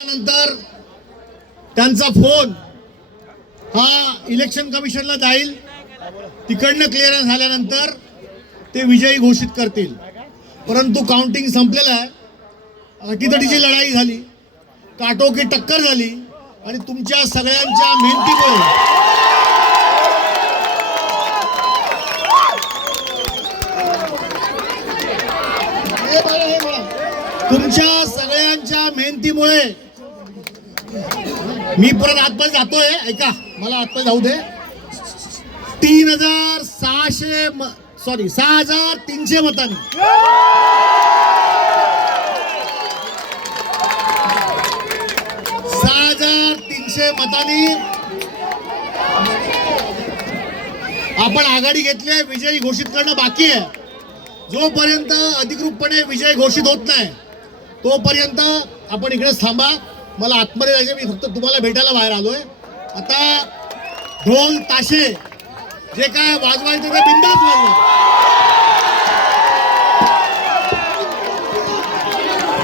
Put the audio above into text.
नंतर त्यांचा फोन हा इलेक्शन कमिशनला जाईल. तिकडनं क्लिअरन्स झाल्यानंतर ते विजयी घोषित करतील. परंतु काउंटिंग संपलेलं आहे. अटीतटीची लढाई झाली, काटोकी टक्कर झाली आणि तुमच्या सगळ्यांच्या मेहनतीमुळे मी परत आतमध्ये जातोय. ऐका, मला आतमध्ये जाऊ दे. 6,300 मतांनी आपण आघाडी घेतली. विजयी घोषित करणं बाकी आहे. जोपर्यंत अधिकृतपणे विजय घोषित होत नाही तोपर्यंत आपण इकडेच थांबा. मला आतमध्ये जायचं. मी फक्त तुम्हाला भेटायला बाहेर आलोय. आता ढोल ताशे जे काय वाजवायचं ते बिंदास वाजवा.